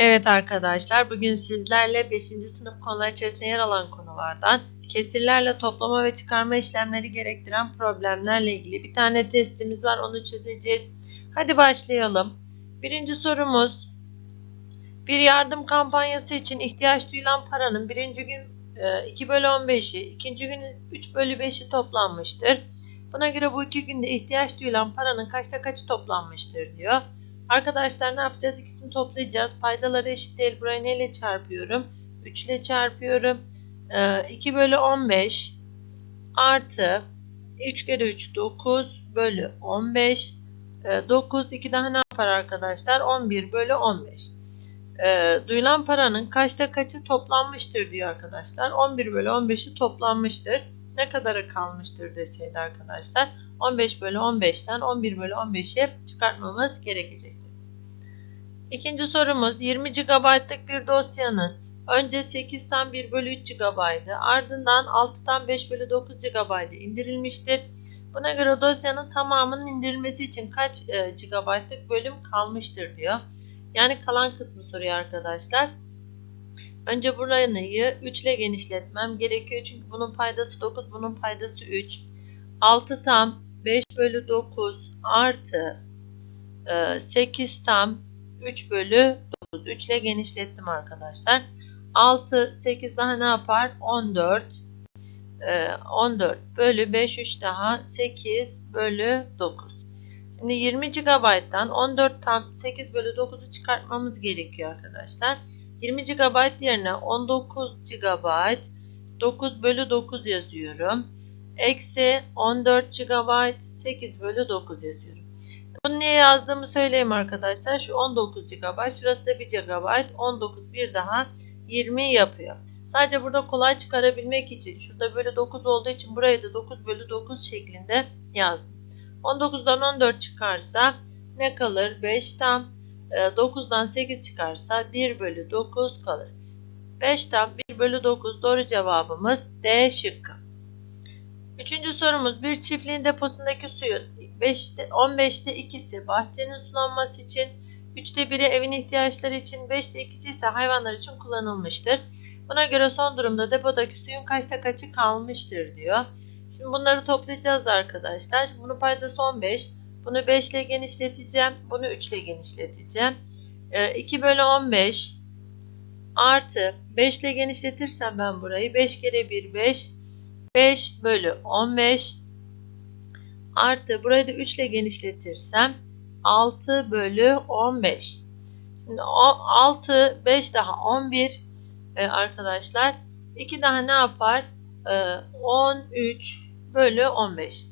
Evet arkadaşlar, bugün sizlerle 5. sınıf konular içerisinde yer alan konulardan kesirlerle toplama ve çıkarma işlemleri gerektiren problemlerle ilgili bir tane testimiz var. Onu çözeceğiz. Hadi başlayalım. Birinci sorumuz. Bir yardım kampanyası için ihtiyaç duyulan paranın birinci gün e, 2 bölü 15'i, ikinci gün 3 bölü 5'i toplanmıştır. Buna göre bu iki günde ihtiyaç duyulan paranın kaçta kaçı toplanmıştır diyor. Arkadaşlar ne yapacağız? İkisini toplayacağız. Paydaları eşit değil. Burayı neyle çarpıyorum? 3 ile çarpıyorum. Ee, 2 bölü 15 artı 3 kere 3 9 bölü 15 Ee, 9 2 daha ne yapar arkadaşlar? 11 bölü 15 Ee, duyulan paranın kaçta kaçı toplanmıştır diyor arkadaşlar. 11 bölü 15'i toplanmıştır. Ne kadarı kalmıştır deseydi arkadaşlar. 15 bölü 15'ten 11 bölü 15'i çıkartmamız gerekecek. İkinci sorumuz 20 GB'lık bir dosyanın önce 8'ten 1 bölü 3 GB'ı ardından 6'dan 5 bölü 9 GB'ı indirilmiştir. Buna göre dosyanın tamamının indirilmesi için kaç e, GB'lık bölüm kalmıştır diyor. Yani kalan kısmı soruyor arkadaşlar. Önce burayı 3 ile genişletmem gerekiyor. Çünkü bunun paydası 9, bunun paydası 3. 6 tam 5 bölü 9 artı e, 8 tam 3 bölü 9. 3 ile genişlettim arkadaşlar. 6, 8 daha ne yapar? 14. E, 14 bölü 5, 3 daha 8 bölü 9. Şimdi 20 GB'dan 14 tam 8 bölü 9'u çıkartmamız gerekiyor arkadaşlar. 20 GB yerine 19 GB 9 bölü 9 yazıyorum. Eksi 14 GB 8 bölü 9 yazıyorum. Bunu niye yazdığımı söyleyeyim arkadaşlar. Şu 19 GB, şurası da 1 GB. 19 bir daha 20 yapıyor. Sadece burada kolay çıkarabilmek için şurada bölü 9 olduğu için burayı da 9 bölü 9 şeklinde yazdım. 19'dan 14 çıkarsa ne kalır? 5 tam. 9'dan 8 çıkarsa 1 bölü 9 kalır. 5 tam 1 bölü 9 doğru cevabımız D şıkkı. Üçüncü sorumuz bir çiftliğin deposundaki suyun 5'te, 15'te ikisi bahçenin sulanması için, 3'te 1'i evin ihtiyaçları için, 5'te ikisi ise hayvanlar için kullanılmıştır. Buna göre son durumda depodaki suyun kaçta kaçı kalmıştır diyor. Şimdi bunları toplayacağız arkadaşlar. Şimdi bunun paydası 15. Bunu 5 ile genişleteceğim. Bunu 3 ile genişleteceğim. 2 Ee, bölü 15 artı 5 ile genişletirsem ben burayı 5 kere 1 5 5 bölü 15 artı burayı da 3 ile genişletirsem 6 bölü 15. Şimdi 6 5 daha 11 ee, arkadaşlar. 2 daha ne yapar? Ee, 13 bölü 15.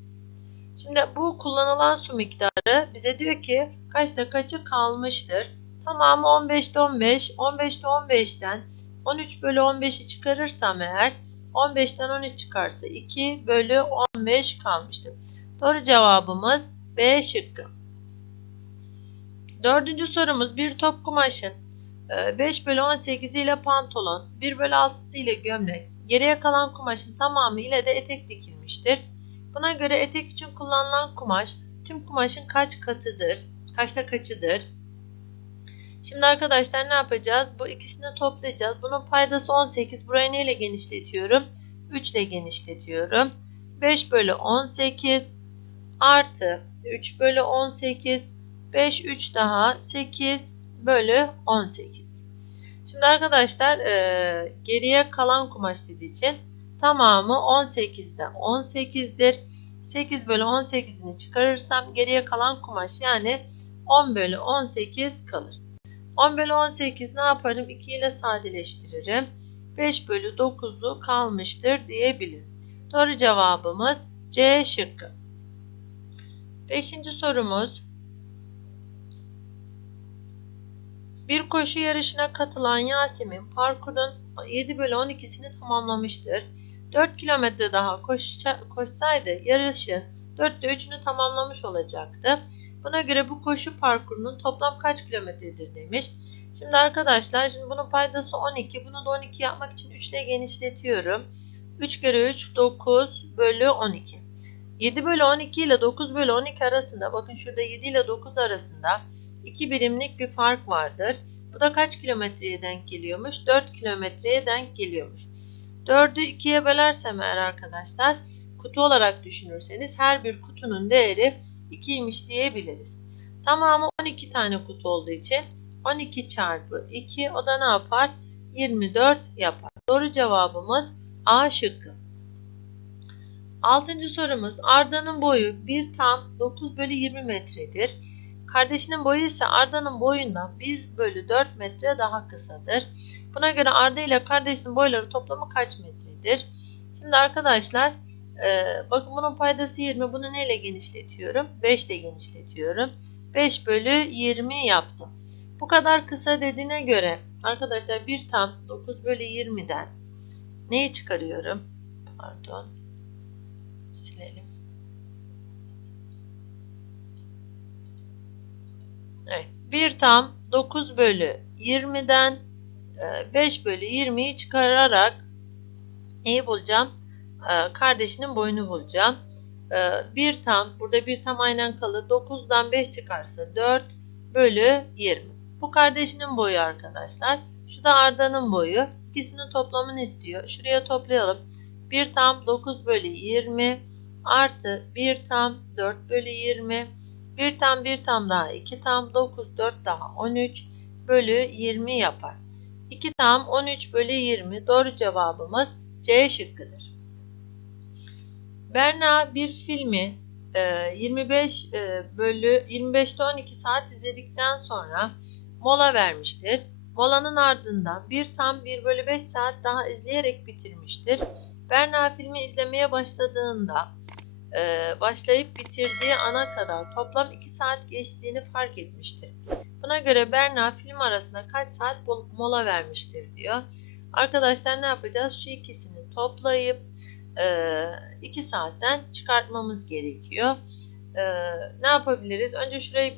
Şimdi bu kullanılan su miktarı bize diyor ki kaçta kaçı kalmıştır. Tamamı 15'te 15. 15'te 15'ten 13 bölü 15'i çıkarırsam eğer 15'ten 13 çıkarsa 2 bölü 15 kalmıştır. Doğru cevabımız B şıkkı. Dördüncü sorumuz bir top kumaşın 5 bölü 18 ile pantolon, 1 bölü 6'sı ile gömlek, geriye kalan kumaşın tamamı ile de etek dikilmiştir. Buna göre etek için kullanılan kumaş tüm kumaşın kaç katıdır? Kaçta kaçıdır? Şimdi arkadaşlar ne yapacağız? Bu ikisini toplayacağız. Bunun paydası 18. Burayı neyle genişletiyorum? 3 ile genişletiyorum. 5 bölü 18 artı 3 bölü 18 5 3 daha 8 bölü 18. Şimdi arkadaşlar e, geriye kalan kumaş dediği için tamamı 18'den 18'dir. 8 bölü 18'ini çıkarırsam geriye kalan kumaş yani 10 bölü 18 kalır. 10 bölü 18 ne yaparım? 2 ile sadeleştiririm. 5 bölü 9'u kalmıştır diyebilirim. Doğru cevabımız C şıkkı. Beşinci sorumuz. Bir koşu yarışına katılan Yasemin parkurun 7 bölü 12'sini tamamlamıştır. 4 kilometre daha koşsa, koşsaydı yarışı 4'te 3'ünü tamamlamış olacaktı. Buna göre bu koşu parkurunun toplam kaç kilometredir demiş. Şimdi arkadaşlar şimdi bunun paydası 12. Bunu da 12 yapmak için 3 ile genişletiyorum. 3 kere 3 9 bölü 12. 7 bölü 12 ile 9 bölü 12 arasında bakın şurada 7 ile 9 arasında 2 birimlik bir fark vardır. Bu da kaç kilometreye denk geliyormuş? 4 kilometreye denk geliyormuş. 4'ü 2'ye bölersem eğer arkadaşlar kutu olarak düşünürseniz her bir kutunun değeri 2'ymiş diyebiliriz. Tamamı 12 tane kutu olduğu için 12 çarpı 2 o da ne yapar? 24 yapar. Doğru cevabımız A şıkkı. Altıncı sorumuz Arda'nın boyu 1 tam 9 bölü 20 metredir. Kardeşinin boyu ise Arda'nın boyundan 1 bölü 4 metre daha kısadır. Buna göre Arda ile kardeşinin boyları toplamı kaç metredir? Şimdi arkadaşlar e, bakın bunun paydası 20. Bunu neyle genişletiyorum? 5 ile genişletiyorum. 5 bölü 20 yaptım. Bu kadar kısa dediğine göre arkadaşlar 1 tam 9 bölü 20'den neyi çıkarıyorum? Pardon. Evet. 1 tam 9 bölü 20'den 5 bölü 20'yi çıkararak neyi bulacağım? Ee, Kardeşinin boyunu bulacağım. 1 tam, burada 1 tam aynen kalır. 9'dan 5 çıkarsa 4 bölü 20. Bu kardeşinin boyu arkadaşlar. Şu da Arda'nın boyu. İkisinin toplamını istiyor. Şuraya toplayalım. 1 tam 9 bölü 20 artı 1 tam 4 bölü 20. 1 tam 1 tam daha 2 tam 9 4 daha 13 bölü 20 yapar. 2 tam 13 bölü 20 doğru cevabımız C şıkkıdır. Berna bir filmi 25 bölü 25'te 12 saat izledikten sonra mola vermiştir. Molanın ardından bir tam 1 bölü 5 saat daha izleyerek bitirmiştir. Berna filmi izlemeye başladığında başlayıp bitirdiği ana kadar toplam 2 saat geçtiğini fark etmiştir. Buna göre Berna film arasında kaç saat mola vermiştir diyor. Arkadaşlar ne yapacağız? Şu ikisini toplayıp 2 saatten çıkartmamız gerekiyor. Ne yapabiliriz? Önce şurayı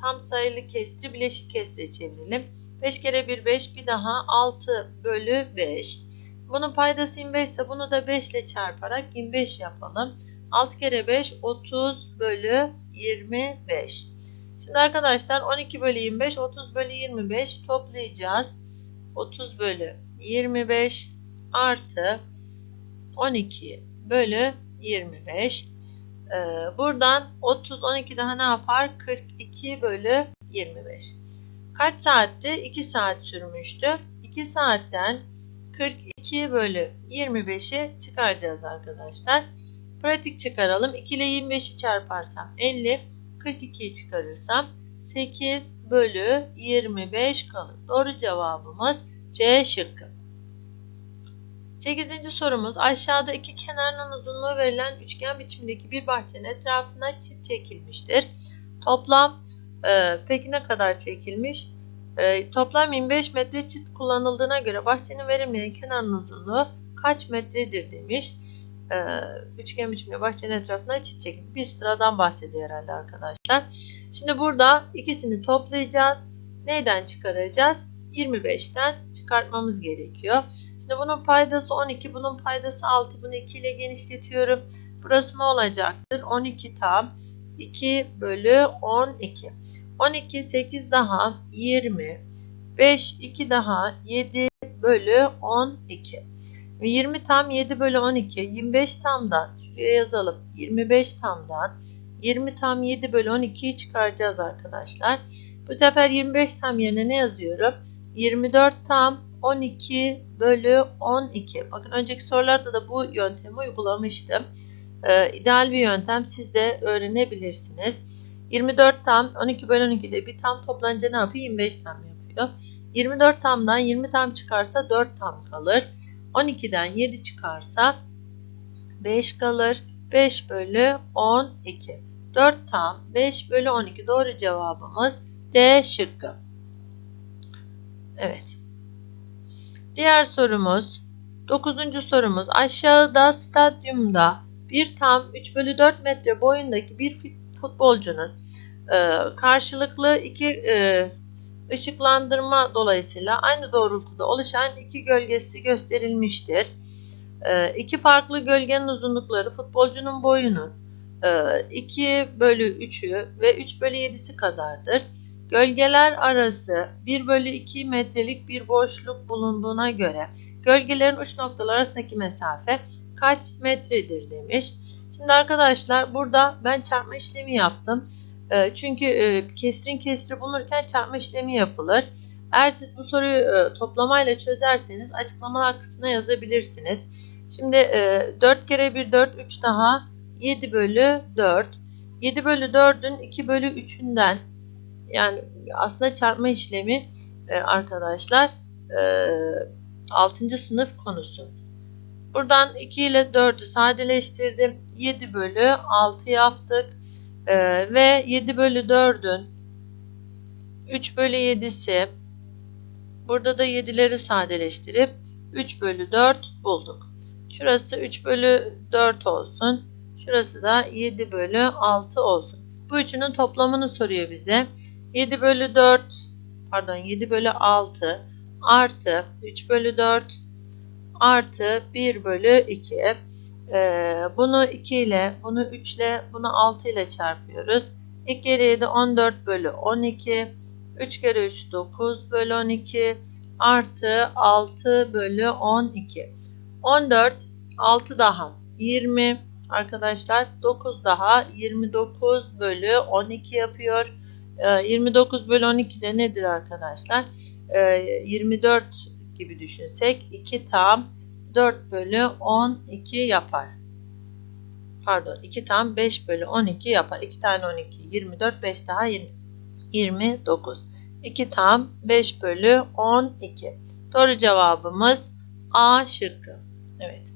tam sayılı kesri bileşik kesre çevirelim. 5 kere 1 5 bir daha 6 bölü 5. Bunun paydası 25 ise bunu da 5 ile çarparak 25 yapalım. 6 kere 5 30 bölü 25. Şimdi arkadaşlar 12 bölü 25 30 bölü 25 toplayacağız. 30 bölü 25 artı 12 bölü 25. Ee, buradan 30 12 daha ne yapar? 42 bölü 25. Kaç saatti? 2 saat sürmüştü. 2 saatten 42 bölü 25'i çıkaracağız arkadaşlar. Pratik çıkaralım. 2 ile 25'i çarparsam 50. 42'yi çıkarırsam 8 bölü 25 kalır. Doğru cevabımız C şıkkı. 8. sorumuz aşağıda iki kenarının uzunluğu verilen üçgen biçimindeki bir bahçenin etrafına çit çekilmiştir. Toplam e, peki ne kadar çekilmiş? E, toplam 25 metre çit kullanıldığına göre bahçenin verilmeyen kenarının uzunluğu kaç metredir demiş. E, üçgen biçimde bahçenin etrafına çekilmiş. Bir sıradan bahsediyor herhalde arkadaşlar. Şimdi burada ikisini toplayacağız. Neyden çıkaracağız? 25'ten çıkartmamız gerekiyor. Şimdi bunun paydası 12, bunun paydası 6. Bunu 2 ile genişletiyorum. Burası ne olacaktır? 12 tam 2 bölü 12. 12, 8 daha 20. 5, 2 daha 7 bölü 12. 20 tam 7 bölü 12. 25 tamdan şuraya yazalım. 25 tamdan 20 tam 7 bölü 12'yi çıkaracağız arkadaşlar. Bu sefer 25 tam yerine ne yazıyorum? 24 tam 12 bölü 12. Bakın önceki sorularda da bu yöntemi uygulamıştım. Ee, ideal bir yöntem siz de öğrenebilirsiniz. 24 tam 12 bölü 12 ile bir tam toplanınca ne yapıyor? 25 tam yapıyor. 24 tamdan 20 tam çıkarsa 4 tam kalır. 12'den 7 çıkarsa 5 kalır. 5 bölü 12. 4 tam 5 bölü 12 doğru cevabımız D şıkkı. Evet. Diğer sorumuz 9. sorumuz aşağıda stadyumda bir tam 3 bölü 4 metre boyundaki bir futbolcunun e, karşılıklı iki e, ışıklandırma dolayısıyla aynı doğrultuda oluşan iki gölgesi gösterilmiştir. E, iki farklı gölgenin uzunlukları futbolcunun boyunun e, 2 bölü 3'ü ve 3 bölü 7'si kadardır. Gölgeler arası 1 bölü 2 metrelik bir boşluk bulunduğuna göre gölgelerin uç noktalar arasındaki mesafe kaç metredir demiş. Şimdi arkadaşlar burada ben çarpma işlemi yaptım. Çünkü e, kesrin kesri bulunurken çarpma işlemi yapılır. Eğer siz bu soruyu toplamayla çözerseniz açıklamalar kısmına yazabilirsiniz. Şimdi e, 4 kere 1 4 3 daha 7 bölü 4. 7 bölü 4'ün 2 bölü 3'ünden yani aslında çarpma işlemi arkadaşlar e, 6. sınıf konusu. Buradan 2 ile 4'ü sadeleştirdim. 7 bölü 6 yaptık. E, ve 7 bölü 4'ün 3 bölü 7'si burada da 7'leri sadeleştirip 3 bölü 4 bulduk. Şurası 3 bölü 4 olsun. Şurası da 7 bölü 6 olsun. Bu üçünün toplamını soruyor bize. 7 bölü 4 pardon 7 bölü 6 artı 3 bölü 4 artı 1 bölü 2. Ee, bunu 2 ile bunu 3 ile bunu 6 ile çarpıyoruz. 2 kere 7 14 bölü 12. 3 kere 3 9 bölü 12 artı 6 bölü 12. 14 6 daha 20 arkadaşlar 9 daha 29 bölü 12 yapıyor. 29 bölü 12 de nedir arkadaşlar? 24 gibi düşünsek 2 tam 4 bölü 12 yapar. Pardon 2 tam 5 bölü 12 yapar. 2 tane 12 24 5 daha 20, 29. 2 tam 5 bölü 12. Doğru cevabımız A şıkkı. Evet.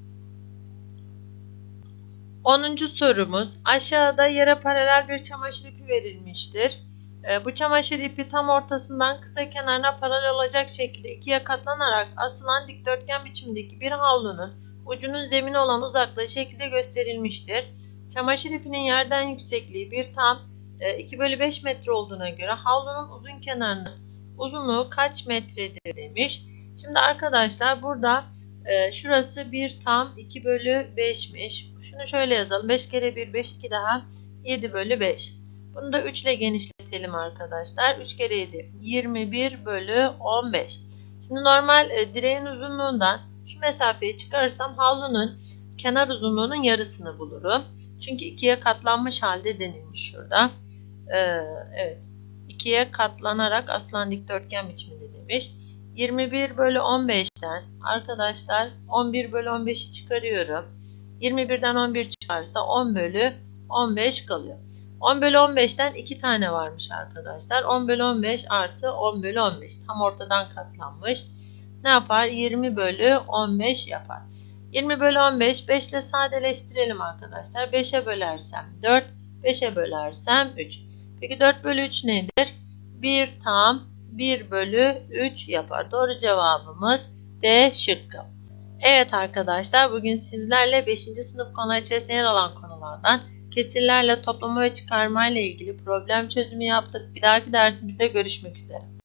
10. sorumuz aşağıda yere paralel bir çamaşır ipi verilmiştir. E, bu çamaşır ipi tam ortasından kısa kenarına paralel olacak şekilde ikiye katlanarak asılan dikdörtgen biçimindeki bir havlunun ucunun zemine olan uzaklığı şekilde gösterilmiştir. Çamaşır ipinin yerden yüksekliği bir tam e, 2 bölü 5 metre olduğuna göre havlunun uzun kenarının uzunluğu kaç metredir demiş. Şimdi arkadaşlar burada e, şurası bir tam 2 bölü 5'miş. Şunu şöyle yazalım. 5 kere 1 5 2 daha 7 bölü 5. Bunu da 3 ile genişletelim arkadaşlar. 3 kere 7 21 bölü 15. Şimdi normal e, direğin uzunluğundan şu mesafeyi çıkarırsam havlunun kenar uzunluğunun yarısını bulurum. Çünkü ikiye katlanmış halde denilmiş şurada. Ee, evet. ikiye katlanarak aslan dikdörtgen biçiminde demiş. 21 bölü 15'ten arkadaşlar 11 bölü 15'i çıkarıyorum. 21'den 11 çıkarsa 10 bölü 15 kalıyor. 10 bölü 15'ten 2 tane varmış arkadaşlar. 10 bölü 15 artı 10 bölü 15 tam ortadan katlanmış. Ne yapar? 20 bölü 15 yapar. 20 bölü 15 5 ile sadeleştirelim arkadaşlar. 5'e bölersem 4, 5'e bölersem 3. Peki 4 bölü 3 nedir? 1 tam 1 bölü 3 yapar. Doğru cevabımız D şıkkı. Evet arkadaşlar bugün sizlerle 5. sınıf konu içerisinde yer alan konulardan kesirlerle toplama ve çıkarma ile ilgili problem çözümü yaptık. Bir dahaki dersimizde görüşmek üzere.